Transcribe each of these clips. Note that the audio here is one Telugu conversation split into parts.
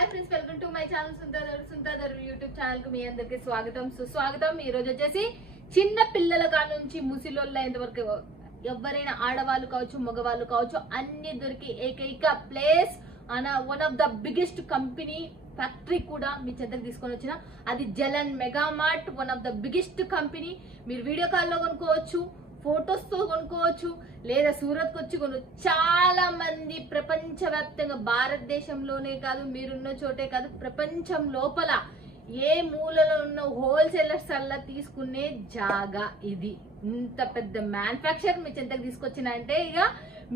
Hi friends, welcome to my channel Sundar YouTube channel కు మీ అందరికి స్వాగతం సుస్వాగతం. ఈ రోజు వచ్చేసి చిన్న పిల్లల కాడ నుంచి ముసిలోళ్ళ ఎంతవరకు ఎవరైనా ఆడవాళ్ళు కావచ్చు మగవాళ్ళు కావచ్చు అన్ని దొరికి ఏకైక place one of the biggest company factory కూడా మీ చెంతకు తీసుకొని వచ్చిన అది Jalan mega mart. One of the biggest company. మీరు వీడియో కాల్లో కొనుక్కోవచ్చు, ఫొటోస్ తో కొనుక్కోవచ్చు, లేదా సూరత్ వచ్చి చాలా మంది ప్రపంచవ్యాప్తంగా భారతదేశంలోనే కాదు మీరున్న చోటే కాదు ప్రపంచం లోపల ఏ మూలలో ఉన్న హోల్సేలర్స్ అలా తీసుకునే జాగా ఇది. ఇంత పెద్ద మ్యానుఫ్యాక్చర్ మీ చెంతకు తీసుకొచ్చిన అంటే ఇక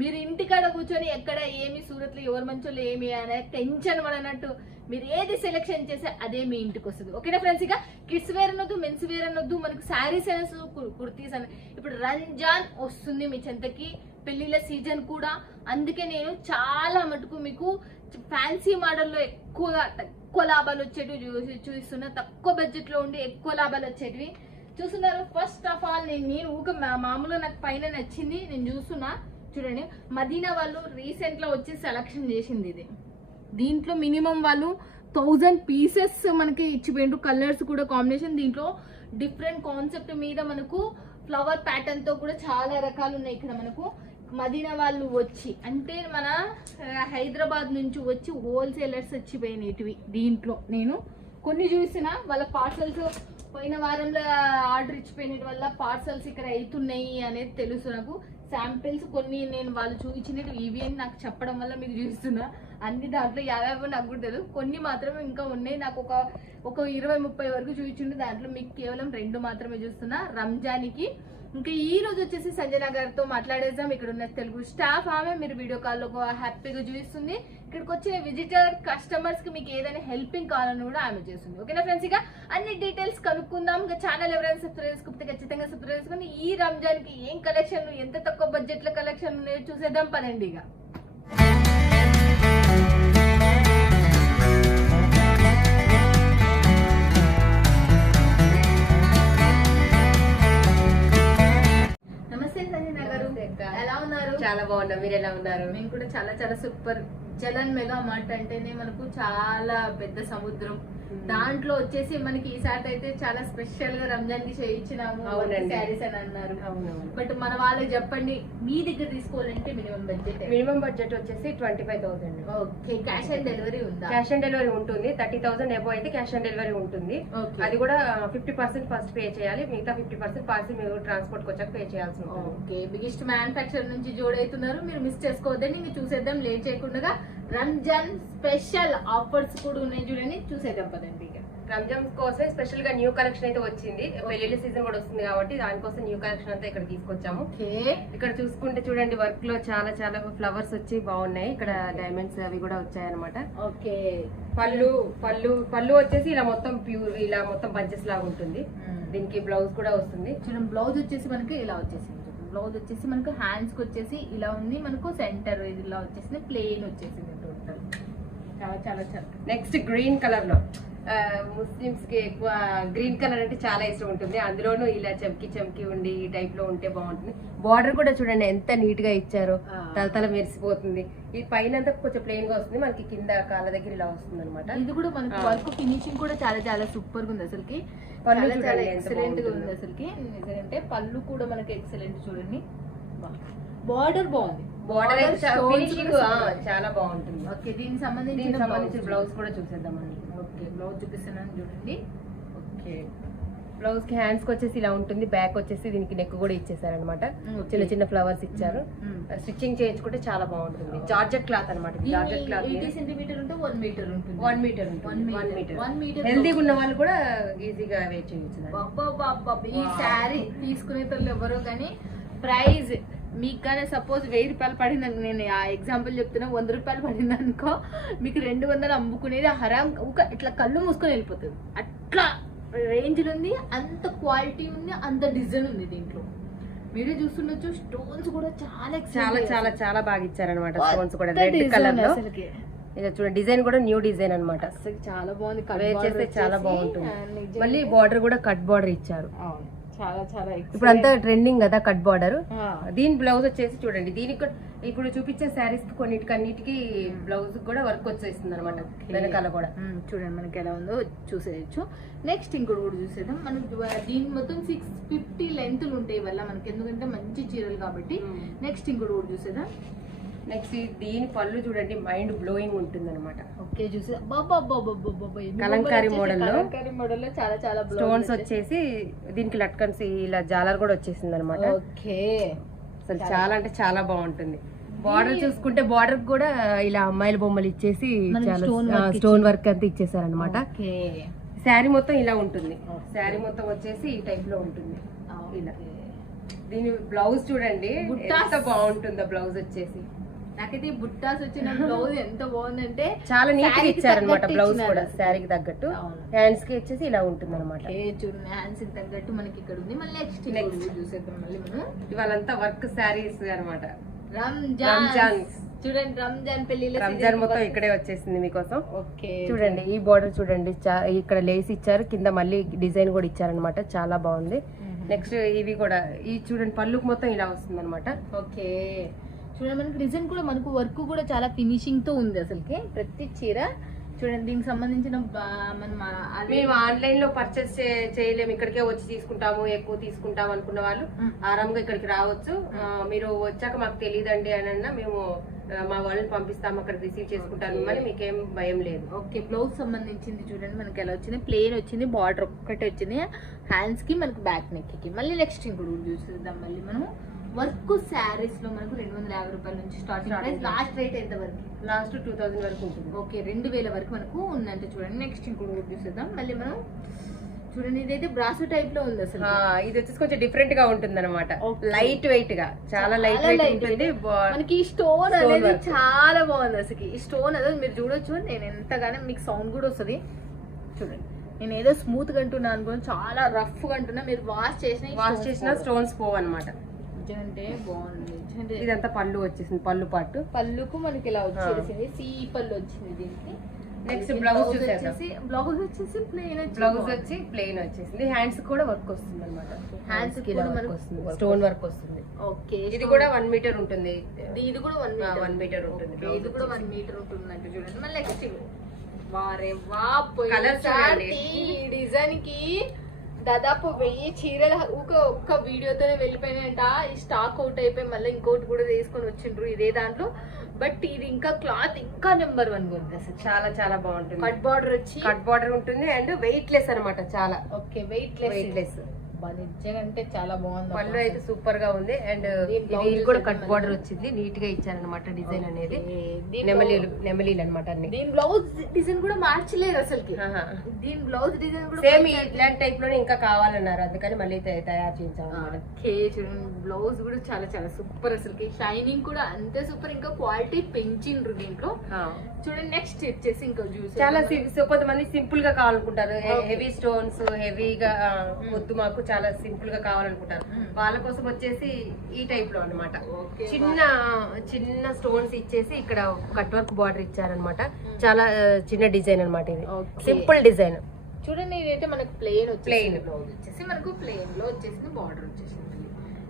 మీరు ఇంటికాడ కూర్చొని ఎక్కడ ఏమి సూరత్ లో ఎవరు మంచోళ్ళు ఏమి అనే టెన్షన్ పడనట్టు మీరు ఏది సెలెక్షన్ చేస్తే అదే మీ ఇంటికి వస్తుంది. ఓకేనా ఫ్రెండ్స్, ఇక కిడ్స్ వేర్ అనొద్దు, మెన్స్ వేర్ అనొద్దు, మనకు శారీస్ అనేసి కుర్తీస్ అని. ఇప్పుడు రంజాన్ వస్తుంది మీ చెంతకి, పెళ్లిళ్ళ సీజన్ కూడా. అందుకే నేను చాలా మటుకు మీకు ఫ్యాన్సీ మోడల్లో ఎక్కువ లాభాలు వచ్చేటివి చూపిస్తున్నా. తక్కువ బడ్జెట్ లో ఉండి ఎక్కువ లాభాలు వచ్చేటివి చూస్తున్నారు. ఫస్ట్ ఆఫ్ ఆల్ నేను ఊక మామూలుగా నాకు పైన నచ్చింది నేను చూస్తున్నా. చూడండి, మదీనా వాళ్ళు రీసెంట్ లో వచ్చి సెలక్షన్ చేసింది ఇది. దీంట్లో మినిమం వాళ్ళు 1000 పీసెస్ మనకి ఇచ్చిపోయిండు. కలర్స్ కూడా కాంబినేషన్ దీంట్లో డిఫరెంట్ కాన్సెప్ట్ మీద మనకు ఫ్లవర్ ప్యాటర్న్ తో కూడా చాలా రకాలు ఉన్నాయి. ఇక్కడ మనకు మదీనా వాళ్ళు వచ్చి అంటే మన హైదరాబాద్ నుంచి వచ్చి హోల్సేలర్స్ వచ్చిపోయినవి. దీంట్లో నేను కొన్ని చూసిన వాళ్ళ పార్సల్స్ పోయిన వారంలో ఆర్డర్ ఇచ్చిపోయిన వల్ల పార్సల్స్ ఇక్కడ అవుతున్నాయి అనేది తెలుసు నాకు. శాంపిల్స్ కొన్ని నేను వాళ్ళు చూపించినట్టు ఇవి అని నాకు చెప్పడం వల్ల మీకు చూపిస్తున్నా. అన్ని దాంట్లో యాభై నాకు కూడా తెలియదు, కొన్ని మాత్రమే ఇంకా ఉన్నాయి. నాకు ఒక 20-30 వరకు చూపించిండు. దాంట్లో మీకు కేవలం 2 మాత్రమే చూస్తున్నా రంజాన్కి. ఇంకా ఈ రోజు వచ్చేసి సంజన గారితో మాట్లాడేద్దాం. ఇక్కడ ఉన్న తెలుగు స్టాఫ్ ఆమె మీరు వీడియో కాల్లో హ్యాపీగా చూపిస్తుంది. ఇక్కడికి వచ్చే విజిటర్ కస్టమర్స్ కి మీకు ఏదైనా హెల్పింగ్ కావాలని కూడా ఆమె చేస్తుంది. ఓకేనా ఫ్రెండ్స్, ఇక అన్ని డీటెయిల్స్ కనుక్కుందాం. ఇంకా ఛానల్ ఎవరైనా సబ్స్క్రైబ్ చేసుకుంటే ఖచ్చితంగా సబ్స్క్రైబ్ చేసుకుని ఈ రంజాన్ కి ఏం కలెక్షన్, ఎంత తక్కువ బడ్జెట్ లో కలెక్షన్ ఉన్నాయో చూసేద్దాం పదండి. ఇక ఎలా ఉన్నారు? చాలా బాగున్నా, మీరు ఎలా ఉన్నారు? మేము కూడా చాలా చాలా సూపర్. జలన్ మెగా మార్ట్ అంటేనే మనకు చాలా పెద్ద సముద్రం. దాంట్లో వచ్చేసి మనకి ఈసారి అయితే చాలా స్పెషల్ గా రంజాన్ కి చేయించినాము శారీస్ అని అన్నారు. బట్ మన వాళ్ళకి చెప్పండి, మీ దగ్గర తీసుకోవాలంటే మినిమం బడ్జెట్ వచ్చేసి 25,000. ఓకే, క్యాష్ ఆన్ డెలివరీ ఉందా? క్యాష్ ఆన్ డెలివరీ ఉంటుంది. 30,000 ఎబో అయితే క్యాష్ ఆన్ డెలివరీ ఉంటుంది. అది కూడా 50% ఫస్ట్ పే చేయాలి, మిగతా 50% పార్సిల్ మీరు ట్రాన్స్పోర్ట్ వచ్చాక పే చేయాల్సి ఉంటుంది. ఓకే, బిగ్గెస్ట్ మ్యానుఫ్యాక్చర్ నుంచి జోడవుతున్నారు. మీరు మిస్ చేసుకోవద్దండి. ఇంకా చూసేద్దాం లేట్ చేయకుండా. రంజాన్ స్పెషల్ ఆఫర్స్ కూడా ఉన్నాయి, చూడండి చూసేద్దాం పదండి. ఇక రంజాన్ కోసం స్పెషల్ గా న్యూ కలెక్షన్ అయితే వచ్చింది. పెళ్లి సీజన్ కూడా వస్తుంది కాబట్టి దానికోసం న్యూ కలెక్షన్ అంతా ఇక్కడ తీసుకొచ్చాము. ఇక్కడ చూసుకుంటే చూడండి, వర్క్ లో చాలా చాలా ఫ్లవర్స్ వచ్చి బాగున్నాయి. ఇక్కడ డైమండ్స్ అవి కూడా వచ్చాయన్నమాట. ఓకే, పళ్ళు వచ్చేసి ఇలా మొత్తం ప్యూర్, ఇలా మొత్తం బంచెస్ లాగా ఉంటుంది. దీనికి బ్లౌజ్ కూడా వస్తుంది. చూడండి, బ్లౌజ్ వచ్చేసి మనకి ఇలా వచ్చేసింది. బ్లౌజ్ వచ్చేసి మనకు హ్యాండ్స్ కి వచ్చేసి ఇలా ఉంది. మనకు సెంటర్ ఇలా వచ్చేసింది, ప్లెయిన్ వచ్చేసింది టోటల్. చాలా చాలా చాలా. నెక్స్ట్ గ్రీన్ కలర్ లో ముస్లిమ్స్ కి ఎక్కువ గ్రీన్ కలర్ అంటే చాలా ఇష్టం ఉంటుంది. అందులోనూ ఇలా చమ్కి ఉండి ఈ టైప్ లో ఉంటే బాగుంటుంది. బార్డర్ కూడా చూడండి ఎంత నీట్ గా ఇచ్చారో, తలతల మెరిసిపోతుంది. ఈ పైన కొంచెం ప్లెయిన్ గా వస్తుంది, మనకి కింద కాళ్ళ దగ్గర ఇలా వస్తుంది అనమాట. ఇది కూడా మనకి వర్క్ ఫినిషింగ్ కూడా చాలా చాలా సూపర్ గా ఉంది. అసలుకి చాలా ఎక్సలెంట్ గా ఉంది. అసలుకి అంటే పళ్ళు కూడా మనకి ఎక్సలెంట్. చూడండి, బార్డర్ బాగుంది. బార్డర్ ఫినిషింగ్ చాలా బాగుంటుంది. ఓకే, దీనికి సంబంధించిన బ్లౌజ్ కూడా చూసేద్దామండి. ఓకే, బ్లౌజ్ చూపిస్తున్నాను చూడండి. ఓకే, బ్లౌజ్ కి హ్యాండ్స్ కి వచ్చేసి ఇలా ఉంటుంది. బ్యాక్ వచ్చేసి దీనికి నెక్ కూడా ఇచ్చేసారనమాట. చిన్న చిన్న ఫ్లవర్స్ ఇచ్చారు. స్టిచ్చింగ్ చేయించుకుంటే చాలా బాగుంటుంది. జార్జెట్ క్లాత్ అనమాట. జార్జెట్ క్లాత్ 80 సెంటీమీటర్ ఉంటే 1 మీటర్ ఉంటుంది. 1 మీటర్ ఉంటుంది. 1 మీటర్ హెల్దీగా ఉన్న వాళ్ళు కూడా ఈజీగా వేర్ చేయొచ్చు. ఈ శారీ తీసుకునే వాళ్ళు ఎవరో కానీ ప్రైజ్ మీకు కానీ సపోజ్ 1000 రూపాయలు పడింది, నేను ఆ ఎగ్జాంపుల్ చెప్తున్నా. 100 రూపాయలు పడింది అనుకో, మీకు 200 అమ్ముకునేది హరాం. ఇట్లా కళ్ళు మూసుకొని వెళ్ళిపోతుంది. అట్లా రేంజ్ ఉంది, అంత క్వాలిటీ ఉంది, అంత డిజైన్ ఉంది. దీంట్లో మీరే చూస్తుండొచ్చు. స్టోన్స్ కూడా చాలా చాలా చాలా చాలా బాగా ఇచ్చారనమాట. స్టోన్స్ కూడా రెడ్ కలర్ లో. ఇలా చూడండి, డిజైన్ కూడా న్యూ డిజైన్ అనమాట. చాలా బాగుంది. వేర్ చేస్తే చాలా బాగుంటుంది. మళ్ళీ బార్డర్ కూడా కట్ బార్డర్ ఇచ్చారు. చాలా చాలా ఇప్పుడు అంతా ట్రెండింగ్ కదా కట్ బార్డర్. దీని బ్లౌజ్ వచ్చేసి చూడండి, దీనికి ఇప్పుడు చూపించే శారీస్ కొన్నిటికన్నిటికి బ్లౌజ్ కూడా వర్క్ వచ్చేస్తుంది అనమాట వెనకాల కూడా. చూడండి మనకి ఎలా ఉందో చూసేయచ్చు. నెక్స్ట్ ఇంకోటి కూడా చూసేద్దాం. మనకి దీని మొత్తం 650 లెంత్లు ఉంటాయి వల్ల మనకి, ఎందుకంటే మంచి చీరలు కాబట్టి. నెక్స్ట్ ఇంకోటి కూడా చూసేద్దాం. నెక్స్ట్ దీని పళ్ళు చూడండి మైండ్ బ్లోయింగ్ ఉంటుంది అనమాట. ఓకే చూసి కలంకారీ మోడల్లో చాలా చాలా స్టోన్స్ వచ్చేసి దీనికి లట్కన్స్ ఇలా జాలర్ కూడా వచ్చేసింది అనమాట. ఓకే అసలు చాలా అంటే చాలా బాగుంటుంది. బార్డర్ చూసుకుంటే బార్డర్ కూడా ఇలా అమ్మాయిల బొమ్మలు ఇచ్చేసి స్టోన్ వర్క్ అంతా ఇచ్చేసారనమాట. శారీ మొత్తం ఇలా ఉంటుంది. శారీ మొత్తం వచ్చేసి ఈ టైప్ లో ఉంటుంది ఇలా. దీని బ్లౌజ్ చూడండి ఎంత బాగుంటుందో. బ్లౌజ్ వచ్చేసి నాకైతే బుట్టాస్ వచ్చిన బ్లౌజ్ ఎంత బాగుందంటే చాలా నీట్ గా ఇచ్చారనమాట. బ్లౌజ్ కూడా శారీకి తగ్గట్టు హ్యాండ్స్ కి వచ్చేసి ఇలా ఉంటుంది అనమాట. చూడండి హ్యాండ్స్ కి తగ్గట్టు మనకి ఇక్కడ ఉంది. మళ్ళీ నెక్స్ట్ చూసేద్దాం. మళ్ళీ మనం ఇవాళంతా వర్క్ శారీస్ అనమాట. రంజాన్ చూడండి, రంజాన్ మొత్తం ఇక్కడే వచ్చేసింది మీకోసం. ఓకే చూడండి ఈ బోర్డర్ చూడండి, ఇక్కడ లేస్ ఇచ్చారు, కింద మళ్ళీ డిజైన్ కూడా ఇచ్చారనమాట. చాలా బాగుంది. నెక్స్ట్ ఇవి కూడా ఈ చూడండి పళ్ళుకు మొత్తం ఇలా వస్తుంది అనమాట. ఓకే చూడండి మనకి డిజైన్ కూడా మనకు వర్క్ కూడా చాలా ఫినిషింగ్ తో ఉంది అసలుకి ప్రతి చీర. చూడండి దీనికి సంబంధించిన మనం మేము ఆన్లైన్ లో పర్చేస్ చేయలేము, ఇక్కడికే వచ్చి తీసుకుంటాము, ఎక్కువ తీసుకుంటాం అనుకున్న వాళ్ళు ఆరాంగా ఇక్కడికి రావచ్చు. మీరు వచ్చాక మాకు తెలియదండి అని అన్నా మేము మా వాళ్ళని పంపిస్తాము, అక్కడ రిసీవ్ చేసుకుంటారు మిమ్మల్ని, మీకేం భయం లేదు. ఓకే బ్లౌజ్ సంబంధించింది చూడండి మనకి ఎలా వచ్చింది. ప్లెయిన్ వచ్చింది, బార్డర్ ఒక్కటే వచ్చింది హ్యాండ్స్ కి, మనకి బ్యాక్ నెక్ కి. మళ్ళీ నెక్స్ట్ ఇంకోటి చూసేద్దాం. మళ్ళీ మనం వర్క్ శారీస్ లో మనకు 250 రూపాయల నుంచి స్టార్టింగ్ ప్రైస్. లాస్ట్ రేట్ ఎంత వరకు? లాస్ట్ 2000 వరకు ఉంటుంది. ఓకే 2000 వరకు మనకు ఉందంటే చూడండి. నెక్స్ట్ ఇంకోటి చూసేద్దాం. మళ్ళీ మనం చూడండి ఇదైతే బ్రాసో టైప్ లో ఉంది అసలు. ఇది వచ్చేసి కొంచెం డిఫరెంట్ గా ఉంటుంది అనమాట. లైట్ వెయిట్ గా, చాలా లైట్ వెయిట్ ఉంటుంది. మనకి ఈ స్టోన్ అనేది చాలా బాగుంది అసలు. ఈ స్టోన్ అనేది మీరు చూడొచ్చు. నేను ఎంతగానో మీకు సౌండ్ కూడా వస్తుంది చూడండి. నేను ఏదో స్మూత్ గా అంటున్నా అనుకోండి, చాలా రఫ్ గా అంటున్నా. మీరు వాష్ చేసిన స్టోన్స్ పోవు అనమాట. అంటే బాగుంది. ఇదంతా పళ్ళు వచ్చేసింది, పళ్ళు పాటు. పళ్ళుకు మనకి ఇలా వచ్చేసింది, సీ పళ్ళు వచ్చింది దీనికి. నెక్స్ట్ బ్లౌజ్ వచ్చేసి బ్లౌజ్ వచ్చేసి ప్లెయిన్, బ్లౌజ్ వచ్చి ప్లెయిన్ వచ్చేసింది. హ్యాండ్స్ కూడా వర్క్ వస్తుంది అనమాట. హ్యాండ్స్ కూడా వర్క్ వస్తుంది, స్టోన్ వర్క్ వస్తుంది. ఓకే ఇది కూడా 1 మీటర్ ఉంటుంది. ఇది కూడా 1 మీటర్ ఉంటుంది. ఇది కూడా 1 మీటర్ ఉంటుంది అంటే చూడండి. మళ్ళీ నెక్స్ట్ ఈ డిజైన్ కి దాదాపు 1000 చీరలు ఒక్క వీడియోతోనే వెళ్ళిపోయినాయంట. ఈ స్టాక్ అవుట్ అయిపోయి మళ్ళీ ఇంకోటి కూడా తీసుకొని వచ్చిండ్రు ఇదే దాంట్లో. బట్ ఇది ఇంకా క్లాత్ ఇంకా నెంబర్ 1 ఉంది అసలు. చాలా చాలా బాగుంటుంది. కట్ బార్డర్ వచ్చి కట్ బార్డర్ ఉంటుంది అండ్ వెయిట్ లెస్ అనమాట. చాలా ఓకే వెయిట్ లెస్ నిజంగా చాలా బాగుంది. పళ్ళు అయితే సూపర్ గా ఉంది. అండ్ ఇది కూడా కట్ బార్డర్ వచ్చింది, నీట్ గా ఇచ్చారనమాట. డిజైన్ అనేది నెమలీలు అనమాట. దీని బ్లౌజ్ డిజైన్ కూడా మార్చలేదు అసలు. దీని బ్లౌజ్ డిజైన్ కూడా సేమ్ ఇట్లాంటి టైప్ లోనే ఇంకా కావాలన్నారు, అందుకని మళ్ళీ తయారు చేయించాము. బ్లౌజ్ కూడా చాలా చాలా సూపర్ అసలు. షైనింగ్ కూడా అంతే సూపర్, ఇంకా క్వాలిటీ పెంచిండ్రు దీంట్లో. చూడండి నెక్స్ట్ వచ్చేసి ఇంకా జ్యూస్ చాలా కొంతమంది సింపుల్ గా కావాలనుకుంటారు. హెవీ స్టోన్స్ హెవీగా వద్దు, మాకు చాలా సింపుల్ గా కావాలనుకుంటారు. వాళ్ళ కోసం వచ్చేసి ఈ టైప్ లో అనమాట. చిన్న చిన్న స్టోన్స్ ఇచ్చేసి ఇక్కడ కట్ వర్క్ బార్డర్ ఇచ్చారనమాట. చాలా చిన్న డిజైన్ అనమాట. ఇది సింపుల్ డిజైన్. చూడండి ఇదైతే మనకు ప్లెయిన్ బ్లౌజ్ వచ్చేసి మనకు ప్లెయిన్ లో వచ్చేసింది, బార్డర్ వచ్చేసింది.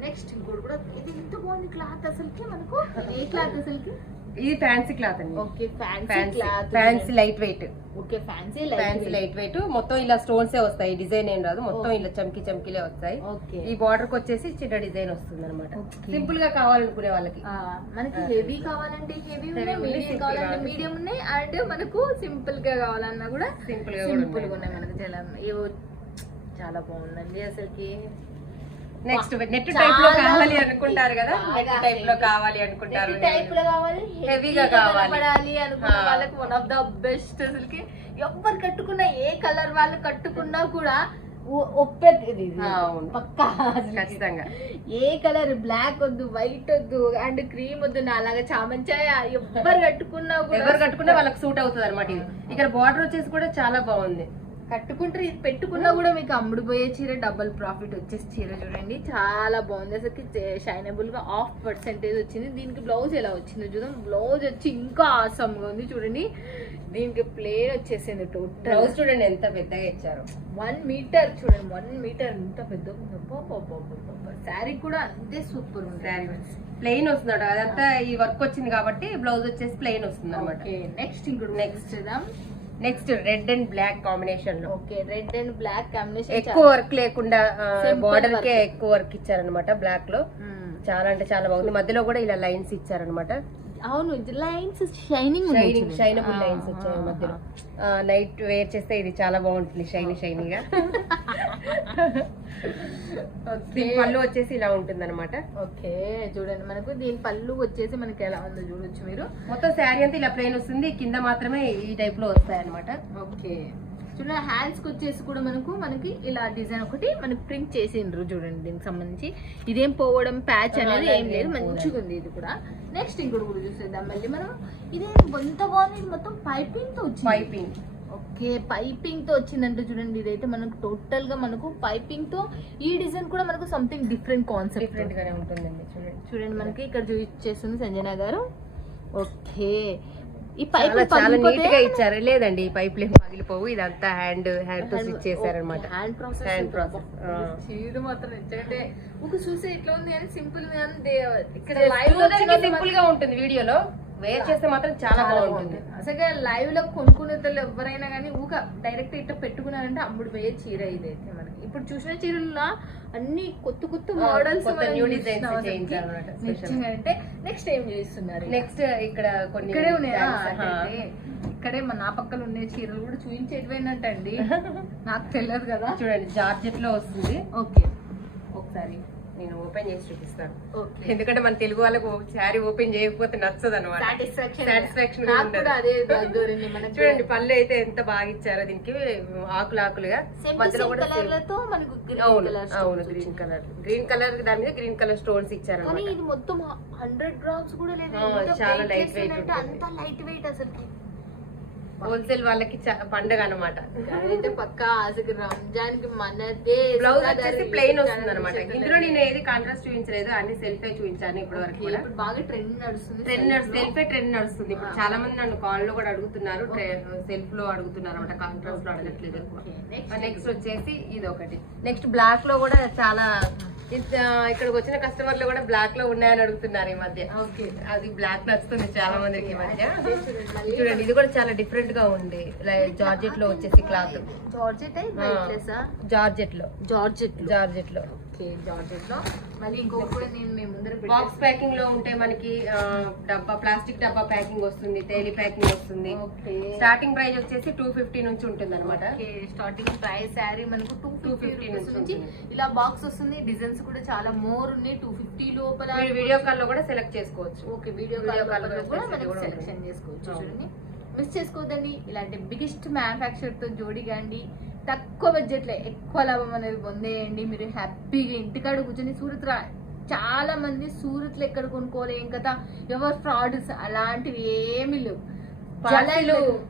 నెక్స్ట్ ఇంకోటి కూడా ఇది ఎంత బాగుంది క్లాత్ అసలుకి. మనకు ఏ క్లాత్ అసలుకి? ఇది ఫ్యాన్సీ క్లాత్ అండి. Okay fancy cloth, fancy light weight. Okay fancy light weight. మొత్తం ఇలా స్టోన్స్ వస్తాయి, డిజైన్ ఏం రాదు, మొత్తం ఇలా చమ్కీలే వస్తాయి. ఈ బార్డర్ కి వచ్చేసి చిన్న డిజైన్ వస్తుంది అనమాట. సింపుల్ గా కావాలనుకునే వాళ్ళకి. మనకి హెవీ కావాలంటే హెవీ ఉన్నాయి, మీడియం కావాలంటే మీడియం ఉన్నాయి, అండ్ మనకు సింపుల్ గా కావాలన్నా కూడా సింపుల్ గా ఉన్నాయి మనకు. చాలా బాగుందండి అసలుకి. నెక్స్ట్ నెట్ టైప్ లో కావాలి అనుకుంటారు కదా, నెట్ టైప్ లో కావాలి అనుకుంటారు, టైప్ లో కావాలి, హెవీగా కావాలి అనుకున్న వాళ్ళకి వన్ ఆఫ్ ద బెస్ట్ అసలుకి. ఎవరు కట్టుకున్నా, ఏ కలర్ వాళ్ళు కట్టుకున్నా కూడా ఒప్పేది పక్కా ఖచ్చితంగా. ఏ కలర్ బ్లాక్ వద్దు, వైట్ వద్దు, అండ్ క్రీమ్ వద్దు, నా అలాగా చామంచాయ ఎవరు కట్టుకున్నా వాళ్ళకి సూట్ అవుతుంది అనమాట. ఇది ఇక్కడ బార్డర్ వచ్చేసి కూడా చాలా బాగుంది. కట్టుకుంటే ఇది పెట్టుకున్నా కూడా మీకు అమ్ముడుపోయే చీర డబుల్ ప్రాఫిట్ వచ్చేసి చీర చూడండి, చాలా బాగుంది. అసలు షైనబుల్ గా 1% వచ్చింది. దీనికి బ్లౌజ్ ఎలా వచ్చిందో చూద్దాం. బ్లౌజ్ వచ్చి ఇంకా ఆసమ్ గా ఉంది చూడండి. దీనికి ప్లేన్ వచ్చేసింది. టోటల్ బ్లౌజ్ చూడండి ఎంత పెద్దగా ఇచ్చారు. 1 మీటర్ చూడండి, 1 మీటర్ ఎంత పెద్ద శారీ కూడా అంతే సూపర్ ఉంది. ప్లెయిన్ వస్తుంది అదంతా ఈ వర్క్ వచ్చింది కాబట్టి బ్లౌజ్ వచ్చేసి ప్లెయిన్ వస్తుంది అనమాట. నెక్స్ట్ ఇంకోటి next red and black combination లో. Okay, red and black combination. ఎక్కువ వర్క్ లేకుండా బార్డర్ కే ఎక్కువ వర్క్ ఇచ్చారనమాట బ్లాక్ లో. చాలా అంటే చాలా బాగుంది. మధ్యలో కూడా ఇలా లైన్స్ ఇచ్చారనమాట. అవును, లైన్స్ షైనింగ్ షైనబుల్ లైన్స్ వచ్చాయి మధ్యలో. నైట్ వేర్ చేస్తే ఇది చాలా బాగుంటుంది, షైనీగా. దీని పళ్ళు వచ్చేసి ఇలా ఉంటుంది అనమాట. ఓకే చూడండి, మనకు దీని పళ్ళు వచ్చేసి మనకి ఎలా ఉందో చూడొచ్చు మీరు. మొత్తం శారీ అంతా ఇలా ప్లెయిన్ వస్తుంది, కింద మాత్రమే ఈ టైప్ లో వస్తాయి అనమాట. ఓకే చూడండి, హ్యాండ్స్ కి వచ్చేసి కూడా మనకి ఇలా డిజైన్ ఒకటి మనకి ప్రింట్ చేసిండ్రు చూడండి. దీనికి సంబంధించి ఇదేం పోవడం ప్యాచ్ అనేది ఏం లేదు, మంచిగా ఉంది ఇది కూడా. నెక్స్ట్ ఇంకోటి కూడా చూసేద్దాం మళ్ళీ మనం. ఇదే ఎంత బాగుంది, ఇది మొత్తం పైపింగ్ తో వచ్చింది. పైపింగ్. ఓకే, పైపింగ్ తో వచ్చిందంటే చూడండి, ఇదైతే మనకు టోటల్ గా మనకు పైపింగ్ తో. ఈ డిజైన్ కూడా మనకు సంథింగ్ డిఫరెంట్ కాన్సెప్ట్, డిఫరెంట్ గానే ఉంటుందండి. చూడండి మనకి ఇక్కడ చూపించేస్తుంది సంజన గారు. ఓకే, ఈ చాలా పైప్ చాలా నీట్ గా ఇచ్చారు. లేదండి, ఈ పైప్ లేం పగిలిపోవు. ఇదంతా హ్యాండ్ తో స్టిచ్ చేశారనమాట. Hand process. చీర మాత్రం ఎందుకంటే ఒక చూసే ఇట్లా ఉంది కానీ సింపుల్ ఇక్కడ లైవ్ లో సింపుల్ గా ఉంటుంది, వీడియోలో వేర్ చేస్తే మాత్రం చాలా బాగుంటుంది. అసలు లైవ్ లో కొనుక్కునే ఎవరైనా కానీ ఊక డైరెక్ట్ ఇట్లా పెట్టుకున్నారంటే అమ్ముడు పోయే చీర ఇదైతే. మనకి ఇప్పుడు చూసిన చీరల్లో అన్ని కొత్త మోడల్స్ న్యూ డిజైన్స్ అంటే. నెక్స్ట్ ఏం చేస్తున్నారు? నెక్స్ట్ ఇక్కడ కొన్ని ఇక్కడే ఉన్నాయా? ఇక్కడే నా పక్కన ఉండే చీరలు కూడా చూపించేటివేనంటండి, నాకు తెలియదు కదా. చూడండి, జార్జెట్ లో వస్తుంది. ఓకే, ఒకసారి నేను ఓపెన్ చేసి చూపిస్తాను. ఎందుకంటే మన తెలుగు వాళ్ళకు శారీ ఓపెన్ చేయకపోతే నచ్చదు అనమాట. సాటిస్ఫాక్షన్ చూడండి, పళ్ళు అయితే ఎంత బాగా ఇచ్చారో. దీనికి ఆకులుగా మధ్యలో కూడా అవును గ్రీన్ కలర్ దాని మీద గ్రీన్ కలర్ స్టోన్స్ ఇచ్చారు. ఇది మొత్తం 100 గ్రామ్స్ కూడా లేదు, చాలా లైట్ వెయిట్, అంత లైట్ వెయిట్. అసలు హోల్సేల్ వాళ్ళకి పండగ అనమాట. అయితే పక్కా ఆశకి రంజాన్ కి మనదే. బ్లౌజ్ వచ్చేసి ప్లెయిన్ వస్తుంది అనమాట. ఇందులో నేను ఏది కాంట్రాస్ట్ చూపించలేదు, అన్ని సెల్ఫ్ చూపించాను ఇప్పటి వరకు. బాగా ట్రెండ్ నడుస్తుంది, ట్రెండ్ నడుస్తుంది. ఇప్పుడు చాలా మంది నన్ను కాల్ లో కూడా అడుగుతున్నారు, సెల్ఫ్ లో అడుగుతున్నారు అనమాట, కాంట్రాస్ట్ లో అడగట్లేదు ఎక్కువ. నెక్స్ట్ వచ్చేసి ఇది ఒకటి. నెక్స్ట్ బ్లాక్ లో కూడా చాలా, ఇక్కడికి వచ్చిన కస్టమర్లు కూడా బ్లాక్ లో ఉన్నాయని అడుగుతున్నారు ఈ మధ్య. అది బ్లాక్ నచ్చుతుంది చాలా మందికి ఈ మధ్య. చూడండి, ఇది కూడా చాలా డిఫరెంట్ గా ఉంది. జార్జెట్ లో వచ్చేసి క్లాత్, జార్జెట్ లో మళ్ళీ ఇంకొకటి నేను మీ ముందర బాక్స్ ప్యాకింగ్ లో ఉంటే మనకి డబ్బా, ప్లాస్టిక్ డబ్బా ప్యాకింగ్ వస్తుంది, తేలి ప్యాకింగ్ వస్తుంది. స్టార్టింగ్ ప్రైస్ వచ్చేసి 250 నుంచి ఉంటుంది అనమాట. స్టార్టింగ్ ప్రైస్ శారీ మనకు 250 నుంచి ఇలా బాక్స్ వస్తుంది. డిజైన్స్ కూడా చాలా మోర్ ఉన్నాయి. 250 లోపల వీడియో కాల్ లో కూడా సెలెక్ట్ చేసుకోవచ్చు. ఓకే, వీడియో కాల్ లో కూడా మనం సెలెక్షన్ చేసుకోవచ్చు. చూడండి, మిస్ చేసుకోవద్దండి. ఇలాంటి బిగ్గెస్ట్ మ్యానుఫ్యాక్చర్ తో జోడిగాండి. తక్కువ బడ్జెట్ లో ఎక్కువ లాభం అనేది పొందేయండి. మీరు హ్యాపీగా ఇంటికాడ కూర్చొని సూరత్ చాలా మంది సూరత్ లో ఎక్కడ కొనుక్కోవాలి, ఏం కదా, ఎవరు ఫ్రాడ్స్ అలాంటివి ఏమి లేవు.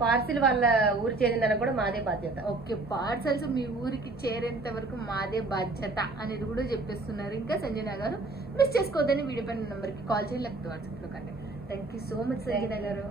పార్సిల్ వాళ్ళ ఊరు చేరిందని కూడా మాదే బాధ్యత. ఓకే, పార్సల్స్ మీ ఊరికి చేరేంత వరకు మాదే బాధ్యత అనేది కూడా చెప్పేస్తున్నారు. ఇంకా సంజన గారు మిస్ చేసుకోవద్దని వీడియో పైన నెంబర్ కి కాల్ చేయండి, లేకపోతే వాట్సాప్ లో కంటే. Thank you so much Sanjana గారు.